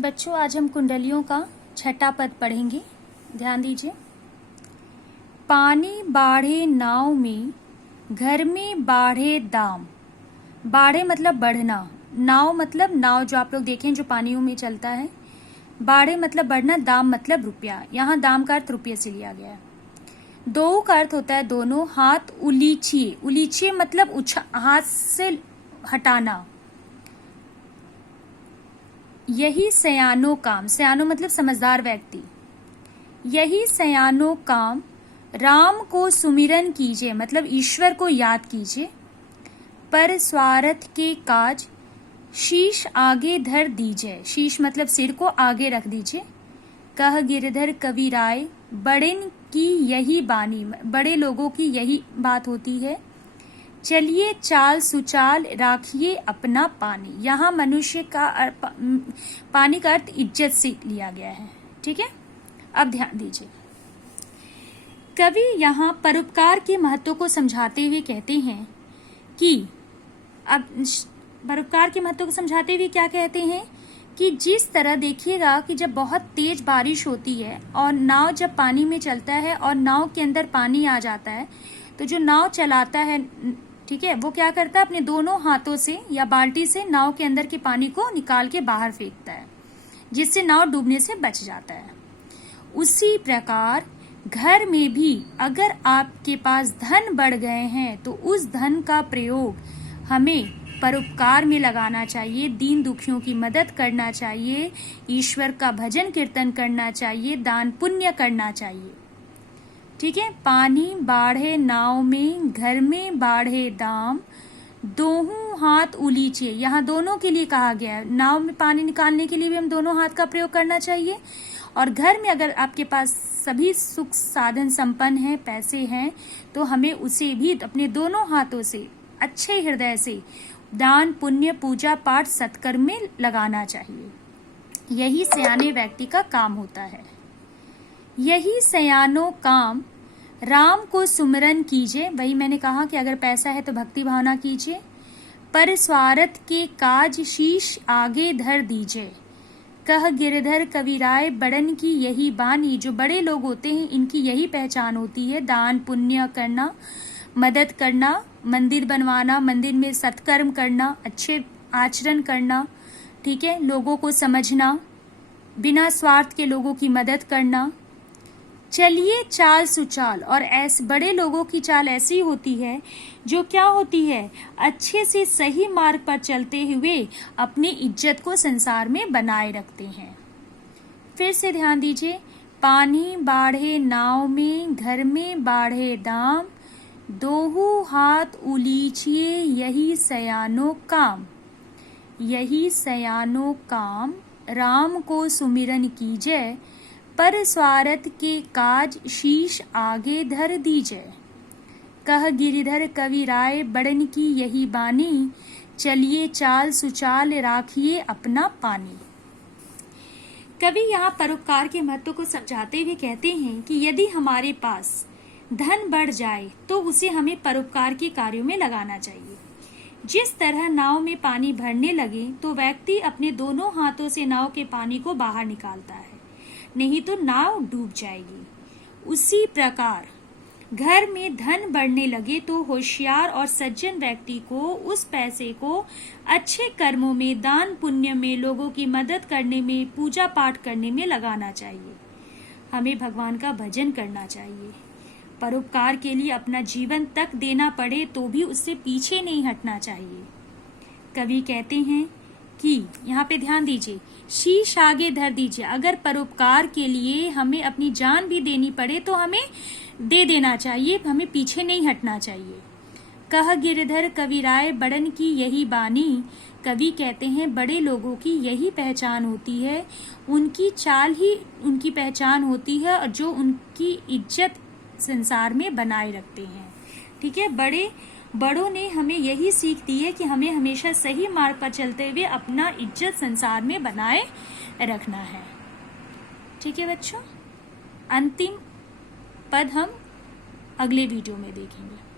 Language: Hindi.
बच्चों, आज हम कुंडलियों का छठा पद पढ़ेंगे। ध्यान दीजिए। पानी बाढ़े नाव में, घर में बाढ़े दाम। बाढ़े मतलब बढ़ना, नाव मतलब नाव जो आप लोग देखें जो पानियों में चलता है। बाढ़े मतलब बढ़ना, दाम मतलब रुपया। यहाँ दाम का अर्थ रुपये से लिया गया है। दो का अर्थ होता है दोनों। हाथ उलीचिए, उलीचिए मतलब हाथ से हटाना। यही सयानो काम, सयानो मतलब समझदार व्यक्ति। यही सयानो काम राम को सुमिरन कीजिए मतलब ईश्वर को याद कीजिए। पर स्वार्थ के काज शीश आगे धर दीजिए, शीश मतलब सिर को आगे रख दीजिए। कह गिरधर कवि राय बड़ेन की यही बानी, बड़े लोगों की यही बात होती है। चलिए चाल सुचाल राखिए अपना पानी। यहाँ मनुष्य का पानी का अर्थ इज्जत से लिया गया है। ठीक है, अब ध्यान दीजिए। कवि यहाँ परोपकार के महत्व को समझाते हुए कहते हैं कि अब परोपकार के महत्व को समझाते हुए क्या कहते हैं कि जिस तरह देखिएगा कि जब बहुत तेज बारिश होती है और नाव जब पानी में चलता है और नाव के अंदर पानी आ जाता है, तो जो नाव चलाता है, ठीक है, वो क्या करता है, अपने दोनों हाथों से या बाल्टी से नाव के अंदर के पानी को निकाल के बाहर फेंकता है, जिससे नाव डूबने से बच जाता है। उसी प्रकार घर में भी अगर आपके पास धन बढ़ गए हैं तो उस धन का प्रयोग हमें परोपकार में लगाना चाहिए, दीन दुखियों की मदद करना चाहिए, ईश्वर का भजन कीर्तन करना चाहिए, दान पुण्य करना चाहिए। ठीक है। पानी बाढ़े नाव में, घर में बाढ़े दाम, दोनों हाथ उलीचिए। यहाँ दोनों के लिए कहा गया है। नाव में पानी निकालने के लिए भी हम दोनों हाथ का प्रयोग करना चाहिए, और घर में अगर आपके पास सभी सुख साधन संपन्न है, पैसे हैं, तो हमें उसे भी अपने दोनों हाथों से अच्छे हृदय से दान पुण्य पूजा पाठ सत्कर्म में लगाना चाहिए। यही सयाने व्यक्ति का काम होता है। यही सयानो काम राम को सुमिरन कीजिए। वही मैंने कहा कि अगर पैसा है तो भक्ति भावना कीजिए। पर स्वार्थ के काज शीश आगे धर दीजिए। कह गिरधर कवि राय बड़न की यही बानी, जो बड़े लोग होते हैं इनकी यही पहचान होती है, दान पुण्य करना, मदद करना, मंदिर बनवाना, मंदिर में सत्कर्म करना, अच्छे आचरण करना, ठीक है, लोगों को समझना, बिना स्वार्थ के लोगों की मदद करना। चलिए चाल सुचाल, और ऐसे बड़े लोगों की चाल ऐसी होती है जो क्या होती है, अच्छे से सही मार्ग पर चलते हुए अपनी इज्जत को संसार में बनाए रखते हैं। फिर से ध्यान दीजिए। पानी बाढ़े नाव में, घर में बाढ़े दाम, दोहू हाथ उलीचिए यही सयानो काम। यही सयानो काम राम को सुमिरन कीजिए, पर स्वार्थ के काज शीश आगे धर दीजिए। कह गिरिधर कवि राय बड़न की यही बानी, चलिए चाल सुचाल राखिए अपना पानी। कवि यहाँ परोपकार के महत्व को समझाते हुए कहते हैं कि यदि हमारे पास धन बढ़ जाए तो उसे हमें परोपकार के कार्यों में लगाना चाहिए। जिस तरह नाव में पानी भरने लगे तो व्यक्ति अपने दोनों हाथों से नाव के पानी को बाहर निकालता है, नहीं तो नाव डूब जाएगी। उसी प्रकार घर में धन बढ़ने लगे तो होशियार और सज्जन व्यक्ति को उस पैसे को अच्छे कर्मों में, दान पुण्य में, लोगों की मदद करने में, पूजा पाठ करने में लगाना चाहिए। हमें भगवान का भजन करना चाहिए। परोपकार के लिए अपना जीवन तक देना पड़े तो भी उससे पीछे नहीं हटना चाहिए। कवि कहते हैं कि यहाँ पे ध्यान दीजिए, शीश आगे धर दीजिए। अगर परोपकार के लिए हमें अपनी जान भी देनी पड़े तो हमें दे देना चाहिए, हमें पीछे नहीं हटना चाहिए। कह गिरधर कवि राय बड़न की यही बानी। कवि कहते हैं बड़े लोगों की यही पहचान होती है, उनकी चाल ही उनकी पहचान होती है, और जो उनकी इज्जत संसार में बनाए रखते हैं। ठीक है, बड़ों ने हमें यही सीख दी है कि हमें हमेशा सही मार्ग पर चलते हुए अपना इज्जत संसार में बनाए रखना है। ठीक है बच्चों, अंतिम पद हम अगले वीडियो में देखेंगे।